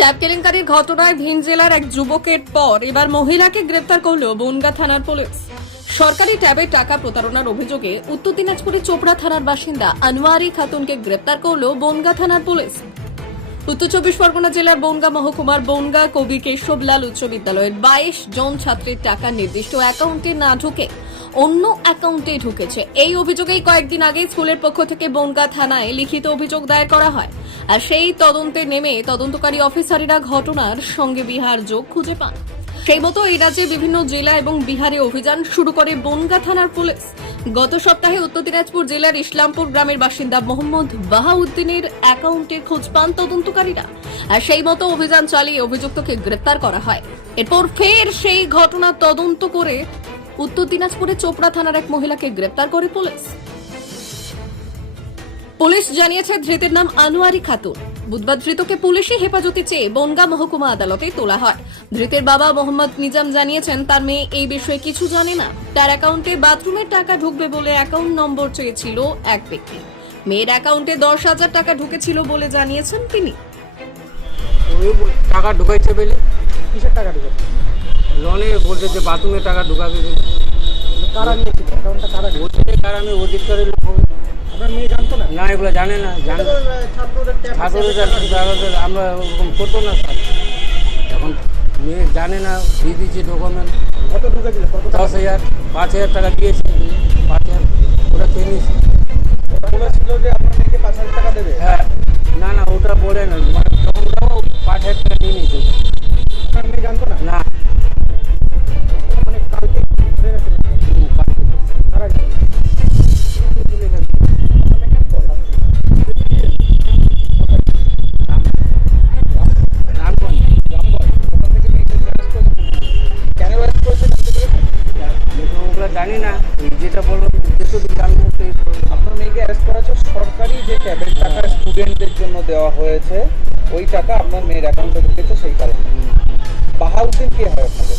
Tab কেলেঙ্কারির ঘটনায় ভিন জেলার এক যুবকের পর এবার মহিলাকে গ্রেপ্তার করল বনগাঁ থানার পুলিশ। সরকারি ট্যাবে টাকা প্রতারণার অভিযোগে উত্তর দিনাজপুরের চোপড়া থানার বাসিন্দা আনোয়ারি খাতুনকে গ্রেপ্তার করল বনগাঁ থানার পুলিশ। উত্তর চব্বিশ পরগনা জেলার বনগাঁ মহকুমার বনগাঁ কবি কেশবলাল উচ্চ বিদ্যালয়ের 22 জন ছাত্রের টাকা নির্দিষ্ট অ্যাকাউন্টে না ঢুকে অন্য অ্যাকাউন্টে ঢুকেছে। এই অভিযোগেই কয়েকদিন আগে স্কুলের পক্ষ থেকে বনগাঁ থানায় লিখিত অভিযোগ দায়ের করা হয়। আর সেই তদন্তে নেমে তদন্তকারী অফিসারেরা ঘটনার সঙ্গে বিহার যোগ খুঁজে পান। সেই মতো এই রাজ্যে বিভিন্ন জেলা এবং বিহারে অভিযান শুরু করে বনগাঁ থানার পুলিশ। গত সপ্তাহে উত্তর দিনাজপুর জেলার ইসলামপুর গ্রামের বাসিন্দা মোহাম্মদ বাহাউদ্দিনের অ্যাকাউন্টে খোঁজ পান তদন্তকারীরা। আর সেই মতো অভিযান চালিয়ে অভিযুক্তকে গ্রেপ্তার করা হয়। এরপর ফের সেই ঘটনা তদন্ত করে উত্তর দিনাজপুরের চোপড়া থানার এক মহিলাকে গ্রেপ্তার করে পুলিশ। পুলিশ জানিয়েছে ধৃতের নাম আনোয়ারি খাতুন। বুধবার ধৃতকে পুলিশি হেফাজতে চেয়ে বনগাঁ মহকুমা আদালতে তোলা হয়। ধৃতের বাবা মোহাম্মদ নিজাম জানিয়েছেন তার মেয়ে এই বিষয়ে কিছু জানে না। তার অ্যাকাউন্টে বাথরুমের টাকা ঢুকবে বলে অ্যাকাউন্ট নম্বর চেয়েছিল এক ব্যক্তি। মেয়ের অ্যাকাউন্টে 10,000 টাকা ঢুকেছিল বলে জানিয়েছেন তিনি। টাকা ঢুকাইছে বলে কিসের টাকা ঢুকেছে? লোনে বলছে যে বাথরুমে টাকা ঢুকাবে বলে। কারা নিয়েছিল অ্যাকাউন্টটা? কারা বলছে যে কারণ আমি অধিকারের লোক হবে। আপনার মেয়ে জানতো না? না, এগুলো জানে না। জানে ছাত্রদের ট্যাব ঠাকুরের আমরা ওরকম করতো না স্যার। এখন মেয়ে জানে না, দিয়ে দিয়েছে ডকুমেন্ট। কত ঢুকেছিল? কত টাকা? 10,000 5,000 টাকা দিয়েছে। 5,000 ওরা খেয়ে নিয়েছে। ওরা বলেছিল যে আপনার মেয়েকে 5,000 টাকা দেবে। হ্যাঁ, না না, ওটা বলে না, মানে তখন ওরাও 5,000 টাকা নিয়ে নিয়েছে। আপনার মেয়ে জানতো না? না, মানে কালকে ধরে গেছে। কারা জানতো? চলে গেছে। আপনার মেয়ে কেন করলো? রামগঞ্জ। রামগঞ্জ। ওখান থেকে মেয়েকে arrest করেছে। কেন arrest করেছে জানতে পেরেছেন? ওগুলো জানি না, এই যেটা বললো যেটুকু জানবো সেই বলবো। আপনার মেয়েকে অ্যারেস্ট করা হচ্ছে সরকারি যে ট্যাবের টাকা স্টুডেন্টদের জন্য দেওয়া হয়েছে, ওই টাকা আপনার মেয়ের অ্যাকাউন্টে ঢুকেছে সেই কারণে। বাহাউদ্দিন কে হয় আপনাদের?